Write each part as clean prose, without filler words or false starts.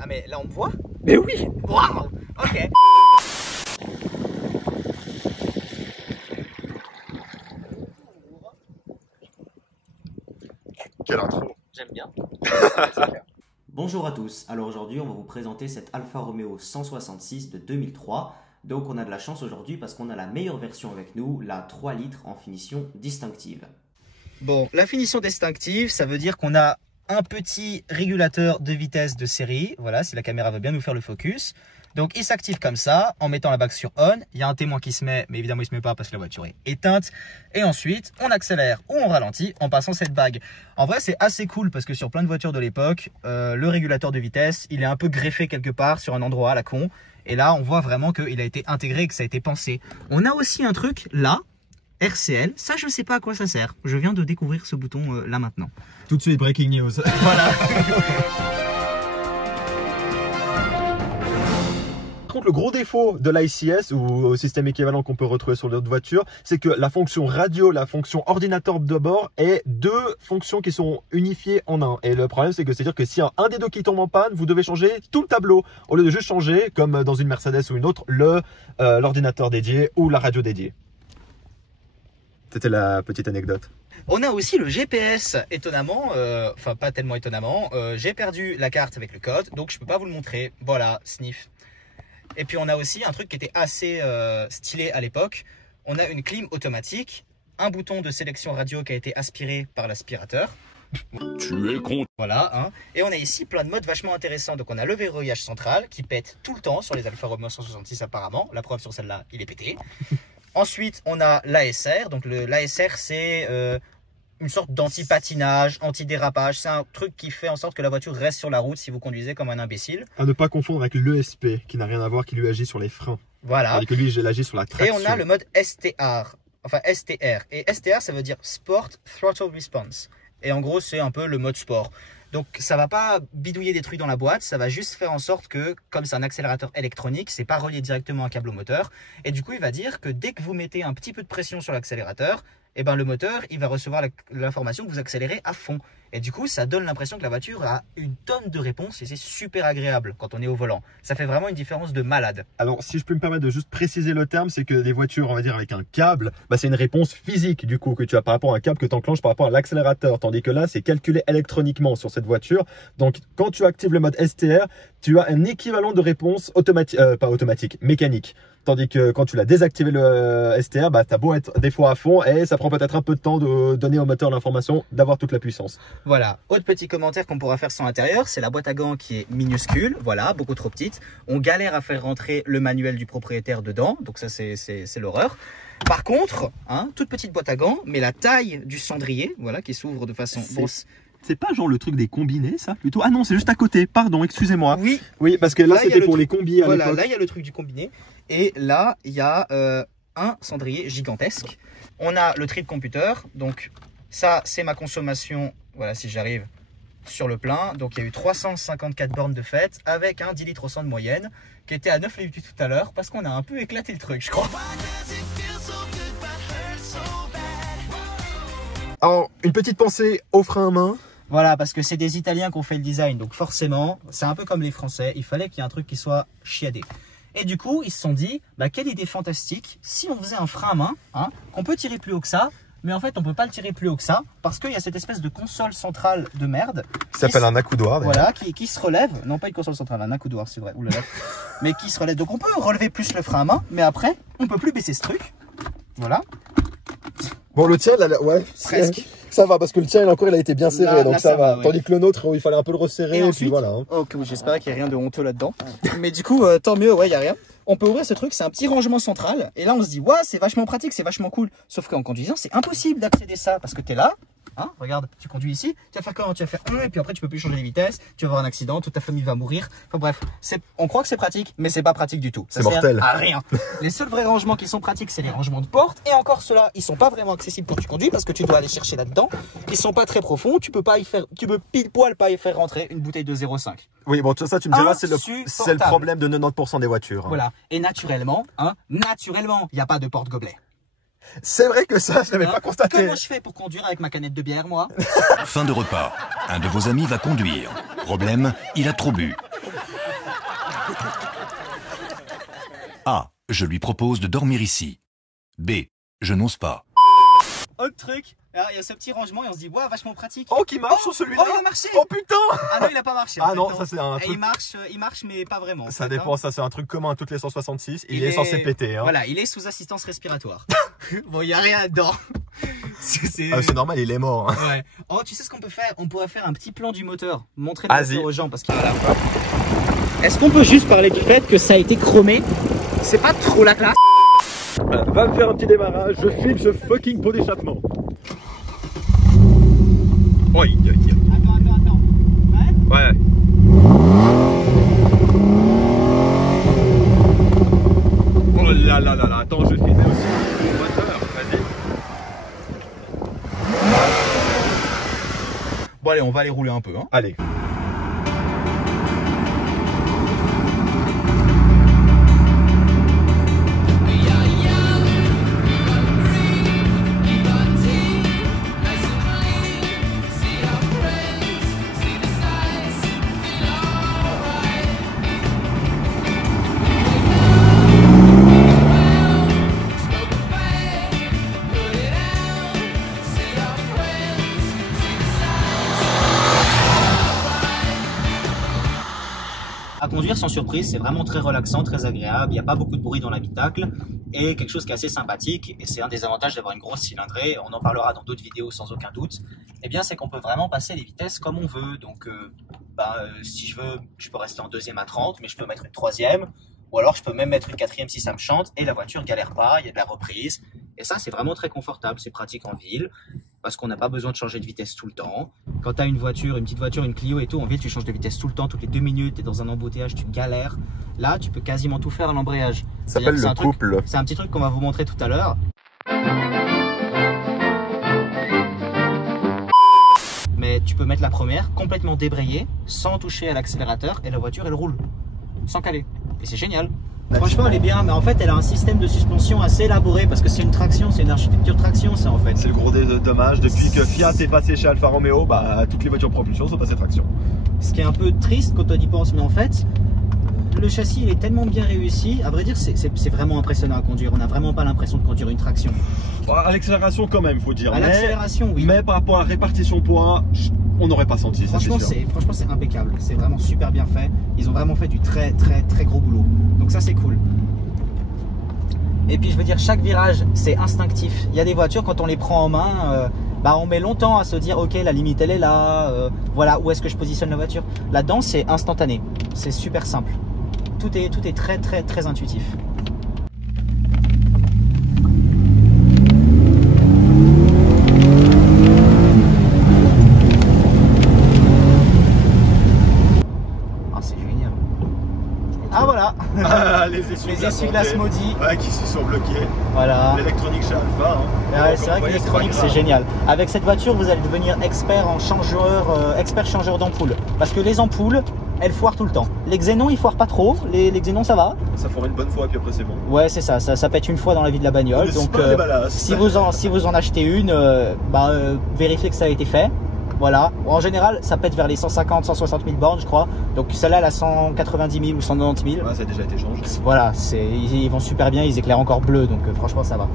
Ah mais là on me voit? Mais oui. Waouh. Ok. Quelle intro. J'aime bien. Bonjour à tous, alors aujourd'hui on va vous présenter cette Alfa Romeo 166 de 2003. Donc on a de la chance aujourd'hui parce qu'on a la meilleure version avec nous, la 3 litres en finition distinctive. Bon, la finition distinctive, ça veut dire qu'on a un petit régulateur de vitesse de série. Voilà, si la caméra veut bien nous faire le focus. Donc il s'active comme ça, en mettant la bague sur on. Il y a un témoin qui se met, mais évidemment il se met pas parce que la voiture est éteinte. Et ensuite, on accélère ou on ralentit en passant cette bague. En vrai, c'est assez cool parce que sur plein de voitures de l'époque, le régulateur de vitesse, il est un peu greffé quelque part sur un endroit à la con. Et là, on voit vraiment qu'il a été intégré et que ça a été pensé. On a aussi un truc là, RCL. Ça, je sais pas à quoi ça sert. Je viens de découvrir ce bouton là maintenant. Tout de suite, breaking news. Voilà. Par contre, le gros défaut de l'ICS ou au système équivalent qu'on peut retrouver sur d'autres voitures, c'est que la fonction radio, la fonction ordinateur de bord est deux fonctions qui sont unifiées en un. Et le problème, c'est-à-dire que si un des deux qui tombe en panne, vous devez changer tout le tableau au lieu de juste changer, comme dans une Mercedes ou une autre, l'ordinateur dédié ou la radio dédiée. C'était la petite anecdote. On a aussi le GPS, étonnamment, enfin pas tellement étonnamment, j'ai perdu la carte avec le code, donc je peux pas vous le montrer. Voilà, sniff. Et puis on a aussi un truc qui était assez stylé à l'époque. On a une clim automatique, un bouton de sélection radio qui a été aspiré par l'aspirateur. Tu es con. Voilà, hein. Et on a ici plein de modes vachement intéressants. Donc on a le verrouillage central qui pète tout le temps sur les Alfa Romeo 166 apparemment. La preuve sur celle-là, il est pété. Ensuite, on a l'ASR. Donc l'ASR, c'est une sorte d'anti-patinage, anti-dérapage. C'est un truc qui fait en sorte que la voiture reste sur la route si vous conduisez comme un imbécile. À ne pas confondre avec l'ESP, qui n'a rien à voir, qui lui agit sur les freins. Voilà. Et que lui, il agit sur la traction. Et on a le mode STR. Enfin STR. Et STR, ça veut dire Sport Throttle Response. Et en gros, c'est un peu le mode sport. Donc ça va pas bidouiller des trucs dans la boîte, ça va juste faire en sorte que, comme c'est un accélérateur électronique, c'est pas relié directement à un câble au moteur. Et du coup, il va dire que dès que vous mettez un petit peu de pression sur l'accélérateur, eh ben, le moteur, il va recevoir l'information que vous accélérez à fond. Et du coup, ça donne l'impression que la voiture a une tonne de réponses et c'est super agréable quand on est au volant. Ça fait vraiment une différence de malade. Alors, si je peux me permettre de juste préciser le terme, c'est que les voitures, on va dire, avec un câble, bah, c'est une réponse physique, du coup, que tu as par rapport à un câble que tu enclenches par rapport à l'accélérateur. Tandis que là, c'est calculé électroniquement sur cette voiture. Donc, quand tu actives le mode STR, tu as un équivalent de réponse automatique, pas automatique, mécanique. Tandis que quand tu l'as désactivé le STR, bah, tu as beau être des fois à fond et ça prend peut-être un peu de temps de donner au moteur l'information d'avoir toute la puissance. Voilà, autre petit commentaire qu'on pourra faire sur l'intérieur, c'est la boîte à gants qui est minuscule, voilà, beaucoup trop petite. On galère à faire rentrer le manuel du propriétaire dedans, donc ça c'est l'horreur. Par contre, hein, toute petite boîte à gants, mais la taille du cendrier, voilà, qui s'ouvre de façon... C'est pas genre le truc des combinés, ça, plutôt? Ah non, c'est juste à côté, pardon, excusez-moi. Oui. Oui, parce que là c'était pour les combis à l'époque. Voilà, là il y a le truc du combiné, et là il y a un cendrier gigantesque. On a le trip computer, donc ça c'est ma consommation, voilà, si j'arrive sur le plein. Donc il y a eu 354 bornes de fête avec un 10 litres au 100 de moyenne qui était à 9 litres tout à l'heure parce qu'on a un peu éclaté le truc, je crois. Alors, une petite pensée au frein à main. Voilà, parce que c'est des Italiens qui ont fait le design, donc forcément, c'est un peu comme les Français, il fallait qu'il y ait un truc qui soit chiadé. Et du coup, ils se sont dit, bah, quelle idée fantastique, si on faisait un frein à main, hein, qu'on peut tirer plus haut que ça, mais en fait, on peut pas le tirer plus haut que ça, parce qu'il y a cette espèce de console centrale de merde. Qui s'appelle un accoudoir. Voilà, qui se relève, non pas une console centrale, un accoudoir, c'est vrai, oulala, mais qui se relève. Donc on peut relever plus le frein à main, mais après, on peut plus baisser ce truc. Voilà. Bon, le tien, là, ouais, presque. Ça va, parce que le tien, il a été bien serré, Là, donc là, ça va. ouais. Tandis que le nôtre, il fallait un peu le resserrer, et ensuite, puis voilà. Hein. Ok, oui, j'espérais qu'il n'y ait rien de honteux là-dedans. Mais du coup, tant mieux, ouais, il n'y a rien. On peut ouvrir ce truc, c'est un petit rangement central. Et là, on se dit, ouais, c'est vachement pratique, c'est vachement cool. Sauf qu'en conduisant, c'est impossible d'accéder à ça, parce que tu es là. Hein, regarde, tu conduis ici, tu vas faire comment? Tu vas faire et puis après tu peux plus changer les vitesses, tu vas avoir un accident, toute ta famille va mourir. Enfin bref, on croit que c'est pratique, mais c'est pas pratique du tout. C'est mortel. À rien. Les seuls vrais rangements qui sont pratiques, c'est les rangements de porte. Et encore ceux-là, ils sont pas vraiment accessibles quand tu conduis parce que tu dois aller chercher là-dedans. Ils sont pas très profonds, tu peux pile poil pas y faire rentrer une bouteille de 0,5. Oui, bon, ça tu me diras, c'est le problème de 90% des voitures. Hein. Voilà. Et naturellement, il n'y a pas de porte-gobelet. C'est vrai que ça, je n'avais pas constaté. Comment je fais pour conduire avec ma canette de bière, moi? Fin de repas. Un de vos amis va conduire. Problème, il a trop bu. A. Je lui propose de dormir ici. B. Je n'ose pas. Autre truc, alors, il y a ce petit rangement et on se dit, waouh, vachement pratique. Oh, qui marche sur celui-là. Oh, il a marché. Oh putain. Ah non, il a pas marché. Ah en non, fait, ça c'est un Et truc. il marche, mais pas vraiment. Ça en fait, dépend, hein. ça c'est un truc commun à toutes les 166. Il est censé péter. Hein. Voilà, il est sous assistance respiratoire. Bon, il n'y a rien dedans. C'est Ah, c'est normal, il est mort. Hein. ouais. Oh, tu sais ce qu'on peut faire? On pourrait faire un petit plan du moteur. Montrer le Vas-y. moteur aux gens parce que voilà. Est-ce qu'on peut juste parler du fait que ça a été chromé? C'est pas trop la classe. Va me faire un petit démarrage, je filme ce fucking pot d'échappement. Oi, oi, oi. Attends. Ouais. Oh là là là là, attends, je filme aussi le moteur, vas-y. Bon allez, on va aller rouler un peu. Hein. Allez. À conduire sans surprise, c'est vraiment très relaxant, très agréable. Il n'y a pas beaucoup de bruit dans l'habitacle et quelque chose qui est assez sympathique. Et c'est un des avantages d'avoir une grosse cylindrée. On en parlera dans d'autres vidéos sans aucun doute. Eh bien, c'est qu'on peut vraiment passer les vitesses comme on veut. Donc, si je veux, je peux rester en deuxième à 30, mais je peux mettre une troisième. Ou alors, je peux même mettre une quatrième si ça me chante. Et la voiture galère pas, il y a de la reprise. Et ça, c'est vraiment très confortable. C'est pratique en ville parce qu'on n'a pas besoin de changer de vitesse tout le temps. Quand tu as une voiture, une petite voiture, une Clio et tout, en ville, tu changes de vitesse tout le temps, toutes les 2 minutes, tu es dans un embouteillage, tu galères. Là, tu peux quasiment tout faire à l'embrayage. Ça s'appelle le couple. C'est un petit truc qu'on va vous montrer tout à l'heure. Mais tu peux mettre la première complètement débrayée, sans toucher à l'accélérateur, et la voiture, elle roule, sans caler. Et c'est génial. Franchement, elle est bien, mais en fait, elle a un système de suspension assez élaboré parce que c'est une traction, c'est une architecture traction, ça en fait. C'est le gros dommage. Depuis que Fiat est passé chez Alfa Romeo, bah, toutes les voitures propulsion sont passées traction. Ce qui est un peu triste quand on y pense, mais en fait, le châssis il est tellement bien réussi. À vrai dire, c'est vraiment impressionnant à conduire. On n'a vraiment pas l'impression de conduire une traction. Bon, à l'accélération, quand même, faut dire. À l'accélération, oui. Mais par rapport à la répartition poids, on n'aurait pas senti. Franchement, c'est impeccable. C'est vraiment super bien fait. Ils ont vraiment fait du très gros boulot. Donc ça, c'est cool. Et puis, je veux dire, chaque virage, c'est instinctif. Il y a des voitures, quand on les prend en main, on met longtemps à se dire, ok, la limite, elle est là. Voilà, où est-ce que je positionne la voiture? Là-dedans, c'est instantané. C'est super simple. Tout est très intuitif. Ah, c'est génial. Ah voilà. Les essuie-glaces maudits. Ouais, qui se sont bloqués. Voilà. L'électronique chez Alfa. Hein. Ouais, c'est vrai que l'électronique c'est génial. Avec cette voiture, vous allez devenir expert changeur d'ampoules. Parce que les ampoules, elles foirent tout le temps. Les xénons, ils foirent pas trop. Les xénons, ça va. Ça foire une bonne fois et puis après c'est bon. Ouais, c'est ça. Ça pète une fois dans la vie de la bagnole. Donc, si vous en achetez une, vérifiez que ça a été fait. Voilà. En général, ça pète vers les 150, 160 000 bornes, je crois. Donc celle-là, elle a 190 000 ou 190 000. Ouais, ça a déjà été changé. Voilà, ils vont super bien, ils éclairent encore bleu, donc franchement, ça va.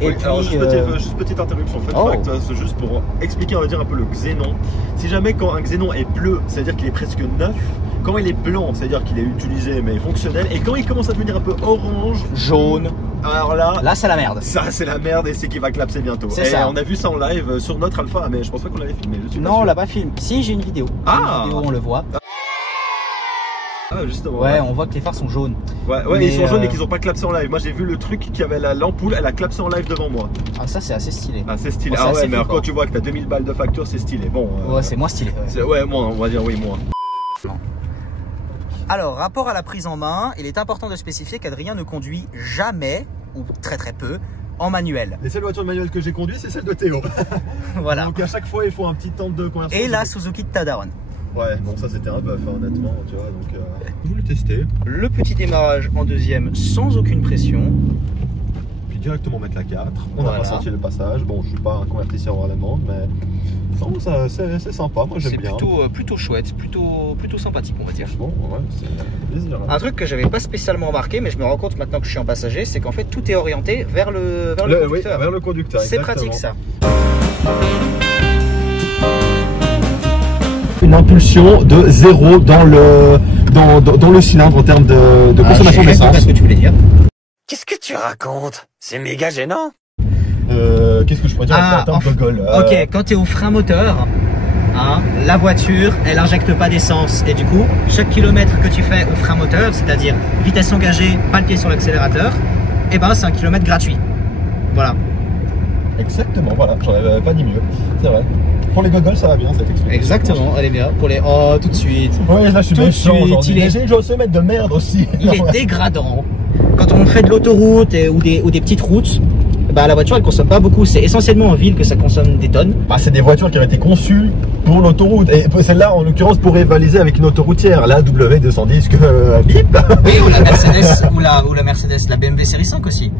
Et puis, alors juste petite interruption, fun fact, c'est juste pour expliquer, on va dire un peu le xénon. Si jamais quand un xénon est bleu, c'est-à-dire qu'il est presque neuf. Quand il est blanc, c'est-à-dire qu'il est utilisé mais fonctionnel. Et quand il commence à devenir un peu orange, jaune, alors là c'est la merde. Ça c'est la merde et c'est qu'il va clapser bientôt. C'est ça. On a vu ça en live sur notre Alpha, mais je pense pas qu'on l'avait filmé. Non, on l'a pas filmé. Si, j'ai une vidéo. Ah, une vidéo, on le voit. Ah, justement. Ouais, on voit que les phares sont jaunes. Ouais, mais ils sont jaunes et qu'ils ont pas clapsé en live. Moi j'ai vu le truc qui avait l'ampoule, elle a clapsé en live devant moi. Ah, ça c'est assez stylé. Ah, c'est stylé. Ah ouais, mais alors, quand tu vois que t'as 2000 balles de facture, c'est stylé. Bon. Ouais, c'est moins stylé. Ouais, moins, on va dire oui, moins. Alors, rapport à la prise en main, il est important de spécifier qu'Adrien ne conduit jamais, ou très peu, en manuel. Les seules voitures manuelles que j'ai conduites, c'est celle de Théo. Voilà. Donc à chaque fois, il faut un petit temps de conversion. Et la Suzuki de Tadaron. Ouais, bon ça c'était un bœuf, honnêtement, tu vois, donc je voulais tester. Le petit démarrage en deuxième sans aucune pression. Puis directement mettre la 4. On Voilà. n'a pas senti le passage. Bon, je suis pas un convertisseur allemande, mais non, c'est sympa. Moi, j'aime C'est bien. plutôt chouette, plutôt sympathique, on va dire. Bon, ouais, c'est un plaisir. Un truc que j'avais pas spécialement remarqué, mais je me rends compte maintenant que je suis en passager, c'est qu'en fait tout est orienté vers le Oui, conducteur. vers le conducteur. C'est exactement. pratique ça. Une impulsion de 0 dans le cylindre en termes de consommation J'ai d'essence. compris ce que tu voulais dire. Qu'est-ce que tu racontes? C'est méga gênant. Qu'est-ce que je pourrais dire en termes de gogol Ok, quand tu es au frein moteur, hein, la voiture, elle injecte pas d'essence. Et du coup, chaque kilomètre que tu fais au frein moteur, c'est-à-dire vitesse engagée, pas le pied sur l'accélérateur, et ben c'est un kilomètre gratuit. Voilà. Exactement, voilà, j'aurais pas dit mieux. C'est vrai. Pour les gogoles, ça va bien cette explication. Exactement, elle est bien. Pour les... Oh, tout de suite. Ouais, là je suis Tout de méchant suite, aujourd'hui. il est- J'ai une chaussette de merde aussi. Il est dégradant. Quand on fait de l'autoroute ou des petites routes, bah, la voiture elle consomme pas beaucoup. C'est essentiellement en ville que ça consomme des tonnes. Bah, c'est des voitures qui ont été conçues pour l'autoroute. Et celle-là, en l'occurrence, pourrait rivaliser avec une autoroutière. La W210 que bip. Oui, ou la Mercedes, ou la Mercedes, la BMW série 5 aussi.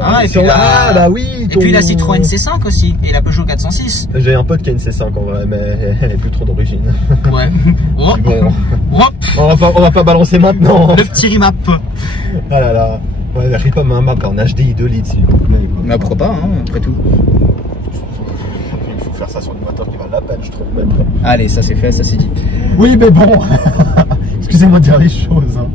Ah, et puis la- bah oui. Et puis la Citroën C5 aussi, et la Peugeot 406. J'ai un pote qui a une C5 en vrai, mais elle est plus trop d'origine. Ouais. Oh. Bon, Hop, on va pas balancer maintenant. le petit remap. Ah là là. Ouais, rip un map en HDI 2 litres s'il vous plaît. quoi. Mais pourquoi pas, hein, après tout. Il faut faire ça sur une moteur qui valent la peine, je trouve. Même. Allez, ça c'est fait, ça c'est dit. Oui, mais bon. Excusez-moi de dire les choses. Hein.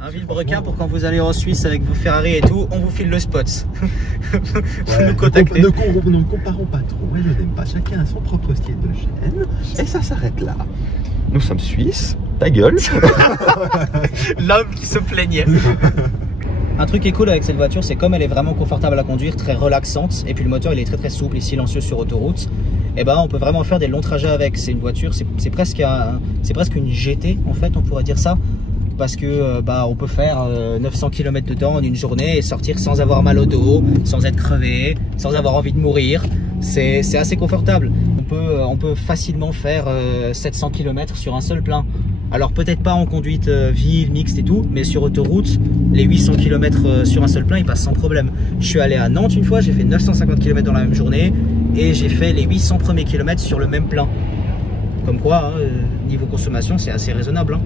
Un Villebrequin pour quand vous allez en Suisse avec vos Ferrari et tout, on vous file le spot. Ouais, Nous contacter. ne comparons pas trop. Ouais, je n'aime pas. Chacun a son propre style de gêne. Et ça s'arrête là. Nous sommes suisses. Ta gueule. L'homme qui se plaignait. Un truc qui est cool avec cette voiture, c'est comme elle est vraiment confortable à conduire, très relaxante, et puis le moteur il est très très souple et silencieux sur autoroute, et ben on peut vraiment faire des longs trajets avec. C'est une voiture, c'est presque une GT en fait, on pourrait dire ça, parce que bah on peut faire 900 km dedans en une journée et sortir sans avoir mal au dos, sans être crevé, sans avoir envie de mourir. C'est assez confortable. On peut facilement faire 700 km sur un seul plein. Alors peut-être pas en conduite ville, mixte et tout, mais sur autoroute, les 800 km sur un seul plein, ils passent sans problème. Je suis allé à Nantes une fois, j'ai fait 950 km dans la même journée et j'ai fait les 800 premiers kilomètres sur le même plein. Comme quoi, hein, niveau consommation, c'est assez raisonnable. Hein.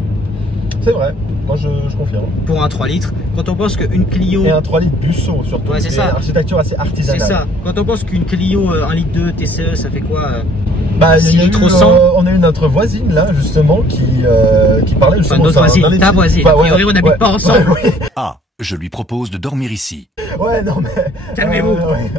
C'est vrai. Moi, je confirme. Pour un 3 litres, quand on pense qu'une Clio... Et un 3 litres Busso surtout. Ouais, c'est ça. Architecture assez artisanale. C'est ça. Quand on pense qu'une Clio 1 litre 2 TCE, ça fait quoi Bah, 6 litres au 100. On a eu notre voisine là justement qui parlait justement. Enfin, notre voisine, ta voisine. Bah, A priori, on n'habite pas ensemble. Ouais, A. Je lui propose de dormir ici. ouais, non mais. Calmez-vous. Ouais.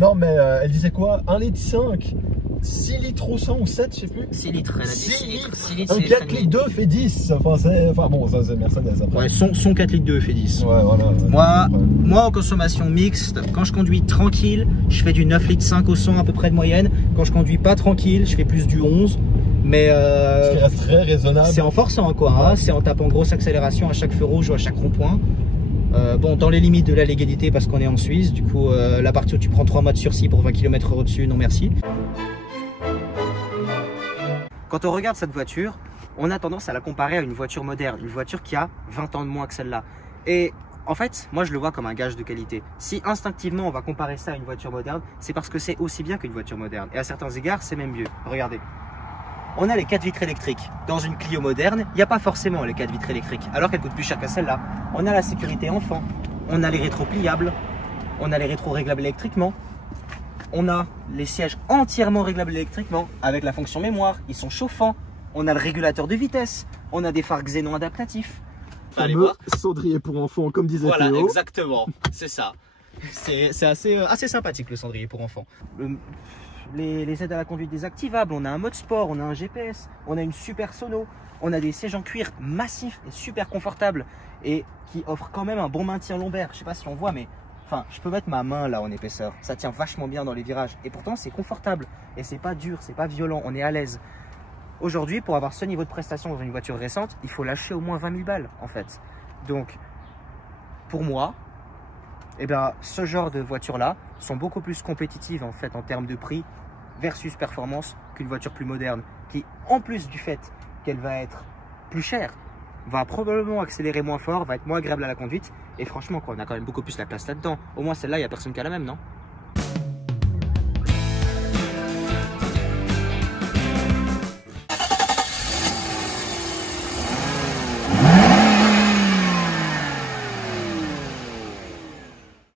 Non mais elle disait quoi? 1 litre 5, 6 litres au 100 ou 7, je sais plus. 6 litres, elle a dit 6 litres. 6 litres, Un c'est 4 litres 2 fait 10. Enfin bon, ça c'est Mercedes après. Ouais, son 4 litres 2 fait 10. Ouais, voilà. Moi, en consommation mixte, quand je conduis tranquille, je fais du 9 litres 5 au 100 à peu près de moyenne. Quand je conduis pas tranquille, je fais plus du 11. Mais Ce qui reste très raisonnable. c'est en forçant quoi, hein, c'est en tapant grosse accélération à chaque feu rouge ou à chaque rond-point. Bon, dans les limites de la légalité parce qu'on est en Suisse, du coup la partie où tu prends 3 mois de sursis pour 20 km au-dessus, non merci. Quand on regarde cette voiture, on a tendance à la comparer à une voiture moderne, une voiture qui a 20 ans de moins que celle-là. Et en fait, moi je le vois comme un gage de qualité. Si instinctivement on va comparer ça à une voiture moderne, c'est parce que c'est aussi bien qu'une voiture moderne. Et à certains égards, c'est même mieux. Regardez. On a les 4 vitres électriques. Dans une Clio moderne, il n'y a pas forcément les 4 vitres électriques, alors qu'elles coûtent plus cher que celle-là. On a la sécurité enfant, on a les rétros pliables, on a les rétros réglables électriquement, on a les sièges entièrement réglables électriquement, avec la fonction mémoire, ils sont chauffants, on a le régulateur de vitesse, on a des phares xénon adaptatifs. Allez voir. Cendrier pour enfants, comme disait Voilà, Théo. exactement, c'est ça. C'est assez sympathique le cendrier pour enfants. Les aides à la conduite désactivables, on a un mode sport, on a un GPS, on a une super sono, on a des sièges en cuir massifs et super confortables et qui offrent quand même un bon maintien lombaire. Je sais pas si on voit, mais enfin, je peux mettre ma main là en épaisseur. Ça tient vachement bien dans les virages et pourtant c'est confortable et c'est pas dur, c'est pas violent, on est à l'aise. Aujourd'hui, pour avoir ce niveau de prestation dans une voiture récente, il faut lâcher au moins 20 000 balles en fait. Donc, pour moi, eh ben, ce genre de voitures-là sont beaucoup plus compétitives en fait en termes de prix versus performance qu'une voiture plus moderne qui, en plus du fait qu'elle va être plus chère, va probablement accélérer moins fort, va être moins agréable à la conduite. Et franchement, quoi, on a quand même beaucoup plus la place là-dedans. Au moins, celle-là, il n'y a personne qui a la même, non?